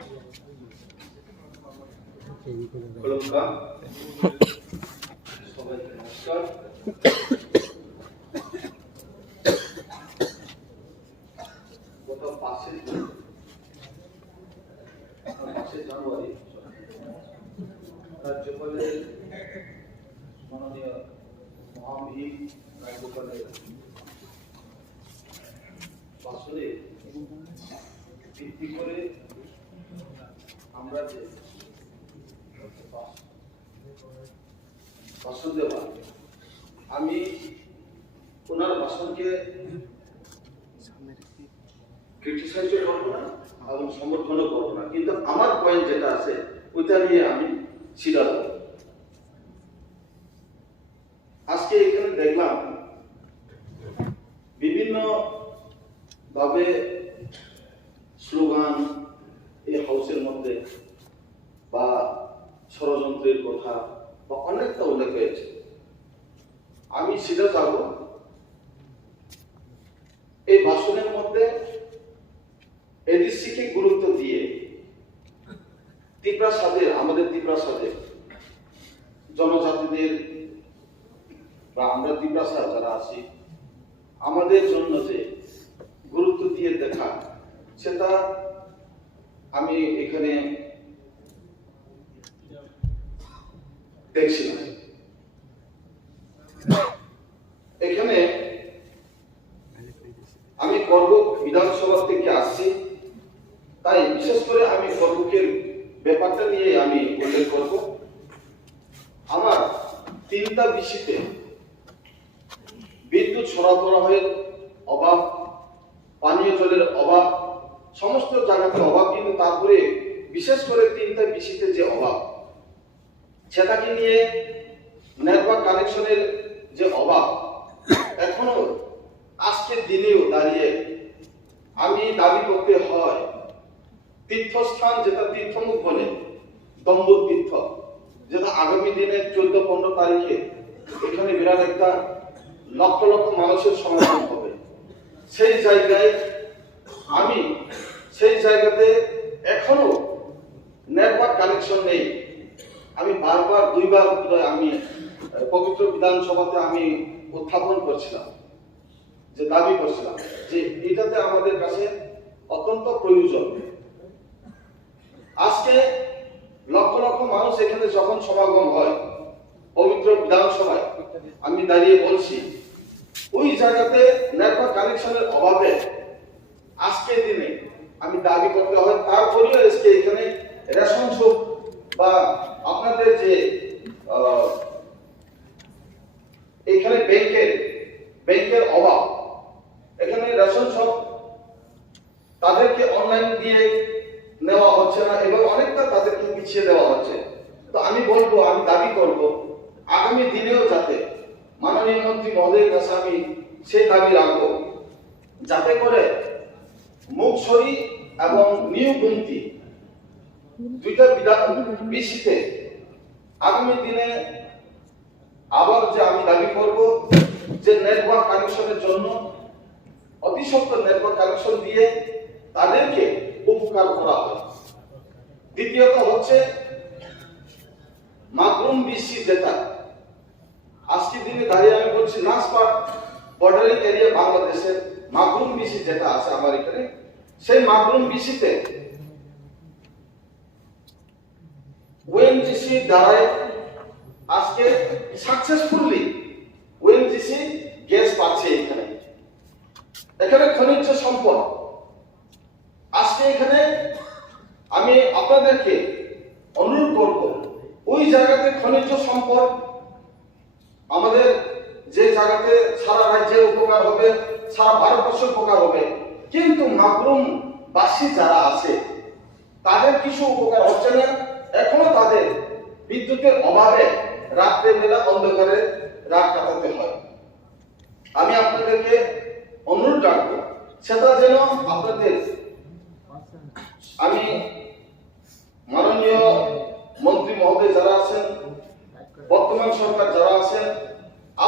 সবাইকে নমস্কার। গত 5 জানুয়ারি রাজ্যপালের মাননীয় মহামহিম রাজ্যপালের ভাষণে ভিত্তি করে আমরা যে ভাষণ দেওয়া, আমি ওনার ভাষণকে ক্রিটিসাইজ করবো না এবং সমর্থনও করবো না, কিন্তু আমার পয়েন্ট যেটা আছে ওইটা নিয়ে আমি সিধা দেব। আজকে এখানে দেখলাম বিভিন্ন ভাবে স্লোগান এই হাউসের মধ্যে বা ষড়যন্ত্রের কথা বা অনেকটা উল্লেখ হয়েছে। আমি সিধা যাব এই ভাষণের মধ্যে এডিসিকে গুরুত্ব দিয়ে আমাদের ত্রিপ্রাসাদে জনজাতিদের বা আমরা ত্রিপ্রাসাদ যারা আছি আমাদের জন্য যে গুরুত্ব দিয়ে দেখা, সেটা আমি এখানে দেখছি না। এখানে আমি করব বিধানসভা থেকে আসছি, তাই বিশেষ করে আমি করবকের ব্যাপারটা নিয়ে আমি উল্লেখ করব। আমার 3টা বিষয়তে বিদ্যুৎ সরবরাহের অভাব, পানীয় জলের অভাব, সমস্ত জায়গাতে অভাব, কিন্তু তারপরে বিশেষ করে 3টা বিষয়তে যে অভাব, সেটাকে নিয়ে নেটওয়ার্ক কানেকশনের যে অভাব, এখনো আজকের দিনেও দাঁড়িয়ে আমি দাবি করতে হয় তীর্থস্থান যেটা তীর্থমুখ বলে দম্বর তীর্থ, যেটা আগামী দিনে 14-15 তারিখে এখানে বিরাট একটা লক্ষ লক্ষ মানুষের সমাগম হবে। সেই জায়গাতে এখনো নেটওয়ার্ক কানেকশন নেই। আমি বারবার 2বার আমি পবিত্র বিধানসভাতে আমি উত্থাপন করছিলাম, যে দাবি করছিলাম যে এটাতে আমাদের কাছে অত্যন্ত প্রয়োজন। আজকে লক্ষ লক্ষ মানুষ এখানে যখন সমাগম হয় পবিত্র বিধানসভায়, আমি দাঁড়িয়ে বলছি ওই জায়গাতে নেটওয়ার্ক কানেকশনের অভাবে আজকের দিনে আমি দাবি করতে হয়। তারপরেও আজকে এখানে রেশন শপ বা আপনাদের যে এখানে ব্যাংকের অভাব, এখানে রেশন শপ তাদেরকে অনলাইন দিয়ে নেওয়া হচ্ছে না এবং অনেকটা তাদেরকে পিছিয়ে দেওয়া হচ্ছে। তো আমি বলবো, আমি দাবি করব আগামী দিনেও যাতে মাননীয় মন্ত্রী মহোদয়ের কাছে আমি সেই দাবি রাখবো, যাতে করে মুগছড়ি এবং নিউ গুমতি 2টা বিসিতে আগামী দিনে আবার যে আমি দাবি করব যে নেটওয়ার্ক কানেকশনের জন্য অতি সত্বর নেটওয়ার্ক কানেকশন দিয়ে তাদেরকে উপকার করা হয়। দ্বিতীয়ত হচ্ছে মাগরুম বিসি, যেটা আজকের দিনে দাঁড়িয়ে আমি বলছি নাসপাট বর্ডারিং এরিয়া বাংলাদেশের মাগরুম বিসি যেটা আছে আমার এখানে, সেই মাগরুম বিসিতে ওএনজিসি দ্বারাই আজকে সাকসেসফুলি ওএনজিসি গ্যাস পাচ্ছে। এখানে খনিজ সম্পদ, আজকে এখানে আমি আপনাদেরকে অনুরোধ করব ওই জায়গাতে খনিজ সম্পদ আমাদের যে জায়গাতে সারা রাজ্যে উপকার হবে, সারা ভারতবর্ষে উপকার হবে, কিন্তু মাগরুম বাসী যারা আছে তাদের কিছু উপকার হচ্ছে না। এখনো তাদের বিদ্যুতের অভাবে রাত্রে বেলা অন্ধকারে রাত কাটাতে হয়। আমি আপনাদেরকে অনুরোধ রাখবো সেটা যেন আপনাদের, আমি মাননীয় মন্ত্রী মহোদয় যারা আছেন, বর্তমান সরকার যারা আছেন,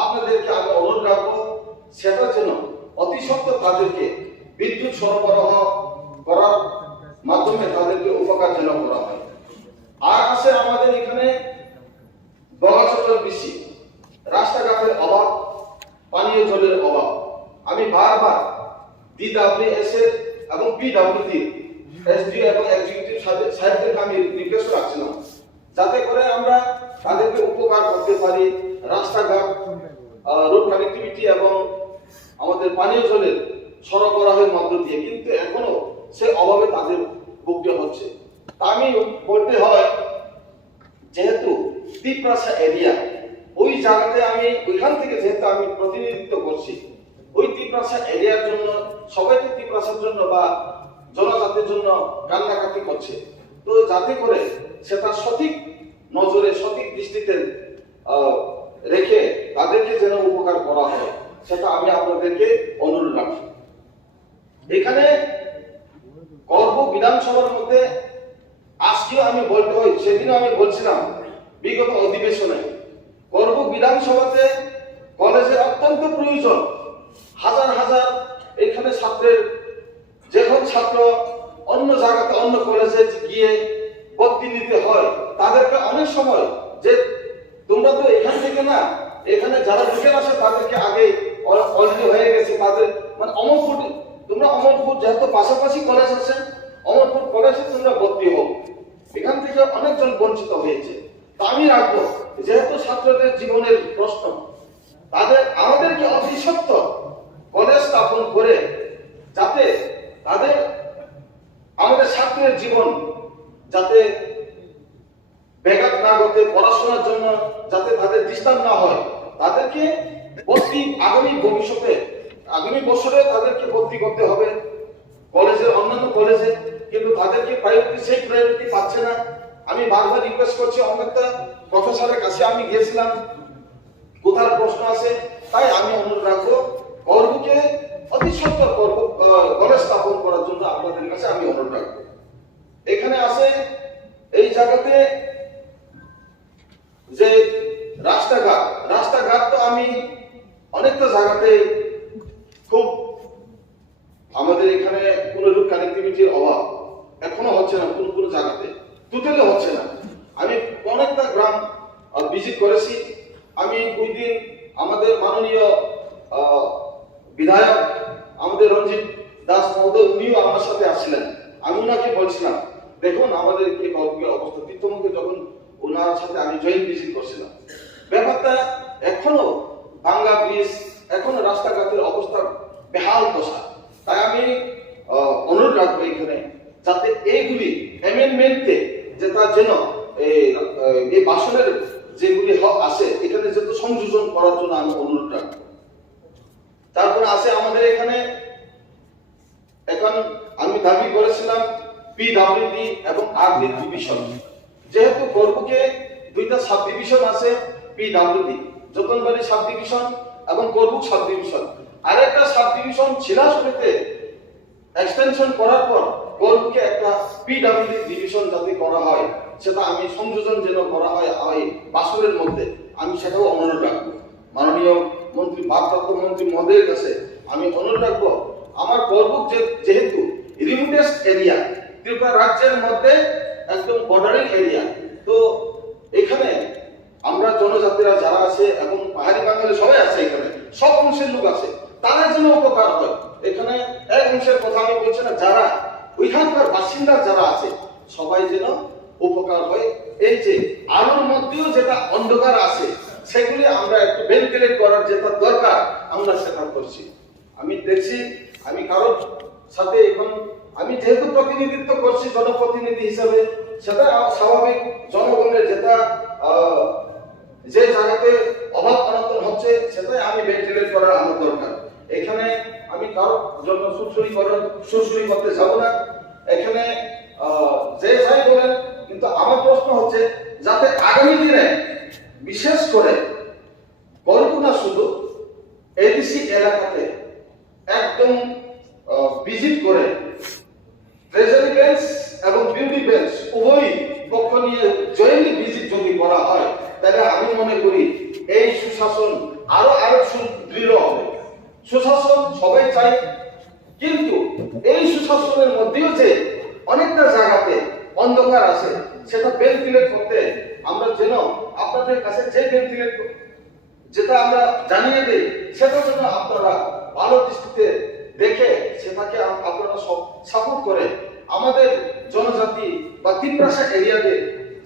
আপনাদেরকে আমি অনুরোধ রাখবো সেটা যেন অতি সত্বর তাদেরকে বিদ্যুৎ সরবরাহ করার মাধ্যমে তাদেরকে উপকার উপকার যেন করা হয়। আর আছে আমাদের এখানে বগাচলের বেশি, রাস্তাঘাটের অভাব, পানীয় জলের অভাব। আমি বারবার DWS এর এবং PWD SD এবং এক্সিকিউটিভ সাহেবদেরকে আমি রিকোয়েস্ট রাখছিলাম যাতে করে আমরা তাদেরকে উপকার করতে পারি, রাস্তাঘাট, রোড কানেক্টিভিটি এবং আমাদের পানীয় জলের সরবরাহের মধ্য দিয়ে, কিন্তু এখনো সে অভাবে তাদের ভুগতে হচ্ছে। তা আমি বলতে হয়, যেহেতু তিপ্রাসা এরিয়া, ওই জায়গাতে আমি ওইখান থেকে যেহেতু আমি প্রতিনিধিত্ব করছি, ওই তিপ্রাসা এরিয়ার জন্য সবাইকে তিপ্রাসার জন্য বা জনজাতির জন্য কান্নাকাটি করছে। তো যাতে করে সেটা সঠিক নজরে সঠিক দৃষ্টিতে রেখে তাদেরকে যেন উপকার করা হয়, সেটা আমি আপনাদেরকে অনুরোধ রাখি। এখানে করব বিধানসভার মধ্যে আজকেও আমি বলতে হয়, সেদিনও আমি বলছিলাম বিগত অধিবেশনে, করব বিধানসভাতে কলেজের অত্যন্ত প্রয়োজন। হাজার হাজার এখানে ছাত্রের, যখন ছাত্র অন্য জায়গাতে অন্য কলেজে গিয়ে ভর্তি নিতে হয়, তাদেরকে অনেক সময় যে তোমরা তো এখান থেকে না, এখানে যারা ঢুকে আসে তাদেরকে আগে অলরেডি হয়ে গেছে, তাদের মানে অমরপুর, তোমরা অমরপুর যেহেতু পাশাপাশি কলেজ আছে, অমরপুর কলেজে তোমরা ভর্তি হোক। এখান থেকে অনেকজন বঞ্চিত হয়েছে। তা আমি রাখবো, যেহেতু ছাত্রদের জীবনের প্রশ্ন, আমাদেরকে অতি সত্বর কলেজ স্থাপন করে যাতে তাদের আমাদের ছাত্রের জীবন যাতে ব্যাঘাত না ঘটে, পড়াশোনার জন্য যাতে তাদের ডিস্টার্ব না হয়, তাদেরকে ভর্তি আগামী ভবিষ্যতে আগামী বছরে তাদেরকে ভর্তি করতে হবে কলেজের অন্যান্য কলেজে, কিন্তু তাদেরকে সেই প্রায়োরিটি পাচ্ছে না। আমি বারবার রিকোয়েস্ট করছি, অনেকটা প্রফেসরের কাছে আমি গিয়েছিলাম, কোথার প্রশ্ন আছে, তাই আমি অনুরোধ রাখবো করবকে অতি সত্তর কলেজ স্থাপন করার জন্য আপনাদের কাছে আমি অনুরোধ রাখবো। এখানে আছে এই জায়গাতে যে রাস্তাঘাট তো আমি অনেকটা জায়গাতে খুব, আমাদের এখানে কোন রুট কানেক্টিভিটির অভাব এখনো হচ্ছে না, কোন জায়গাতে টোটালি হচ্ছে না। আমি অনেকটা গ্রাম ভিজিট করেছি। আমি ওই দিন আমাদের মাননীয় বিধায়ক আমাদের রঞ্জিত দাস মহোদয়, উনিও আমার সাথে আসছিলেন। আমি ওনাকে বলছিলাম, দেখুন আমাদের কি অবস্থা, তীর্থমুখে যখন ওনার সাথে আমি জয়েন্ট ভিজিট করছিলাম, ব্যাপারটা এখনো ভাঙ্গা ব্রিজ, এখনো রাস্তাঘাটের অবস্থা বেহাল দশা। তাই আমি অনুরোধ রাখবো এখানে যাতে এইগুলি অ্যামেন্ডমেন্টে যেটা যেন এই বাসনের যেগুলি আছে এখানে যত সংযোজন করার জন্য আমি অনুরোধ রাখবো। তারপরে আছে আমাদের এখানে এখন আমি দাবি করেছিলাম PWD এবং RD ডিভিশন, যেহেতু করবকে দুইটা সাব ডিভিশন আছে, PWD যতনবাড়ি সাব ডিভিশন এবং করবুক সাব ডিভিশন, আরেকটা সাব ডিভিশন ছিলাশুড়িতে এক্সটেনশন করার পর করবুকে একটা PWD ডিভিশন যাতে করা হয়, সেটা আমি সংযোজন যেন করা হয় বাসুরের মধ্যে, আমি সেটাও অনুরোধ রাখবো। মাননীয় মন্ত্রী, ভারপ্রাপ্ত মন্ত্রী মহোদয়ের কাছে আমি অনুরোধ রাখবো, আমার করবুক যেহেতু রিমোটেস্ট এরিয়া, ত্রিপুরা রাজ্যের মধ্যে একদম বর্ডারিং এরিয়া, তো এখানে আমরা জনজাতিরা যারা আছে এবং পাহাড়ি বাঙালি সবাই আছে, এখানে সব অংশের লোক আছে, তারা যেন উপকার হয়। এখানে এক অংশের কথা আমি বলছি না, যারা ওইখানকার বাসিন্দা যারা আছে সবাই যেন উপকার হয়। এই যে আলোর মধ্যেও যেটা অন্ধকার আছে, সেগুলি আমরা একটু ভেন্টিলেট করার যেটা দরকার আমরা সেটা করছি। আমি দেখছি, আমি কারোর সাথে এখন আমি যেহেতু প্রতিনিধিত্ব করছি জনপ্রতিনিধি হিসাবে, সেটা স্বাভাবিক, জনগণের যেটা যে জায়গাতে অভাব অনটন হচ্ছে সেটাই আমি ভেন্টিলেট করার আমার দরকার। এখানে আমি কারোর জন্য সুরসুরি করতে যাব না, এখানে যে যাই বলেন, কিন্তু আমার প্রশ্ন হচ্ছে যাতে আগামী দিনে বিশেষ করে করবুনা শুধু এডিসি এলাকাতে একদম ভিজিট করে ট্রেজারি বেঞ্চ এবং বিউটি বেঞ্চ উভয় পক্ষ নিয়ে জয়েন্টলি ভিজিট যদি করা হয়, তাহলে আমি মনে করি এই সুশাসন আরো সুদৃঢ় হবে। সুশাসন সবাই চাই, কিন্তু এই সুশাসনের মধ্যেও যে অনেকটা জায়গাতে অন্ধকার অলঙ্কার আছে সেটা ভেন্টিলেট করতে আমরা যেন আপনাদের কাছে যে ভেন্টিলেট যেটা আমরা জানিয়ে দিই সেটা যেন আপনারা ভালো দৃষ্টিতে দেখে সেটাকে আপনারা সাপোর্ট করে আমাদের জনজাতি বা তিপ্রাসা এরিয়াতে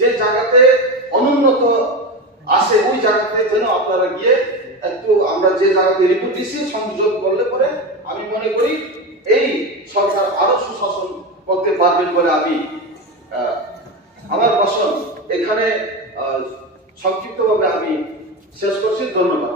যে জায়গাতে অনুন্নত আছে ওই জায়গাতে যেন আপনারা গিয়ে একটু আমরা যে জায়গাতে রিপোর্ট দিচ্ছি সংযোগ করলে পরে আমি মনে করি এই সরকার আরো সুশাসন করতে পারবেন বলে আমি আমার ভাষণ এখানে সংক্ষিপ্তভাবে আমি শেষ করছি। ধন্যবাদ।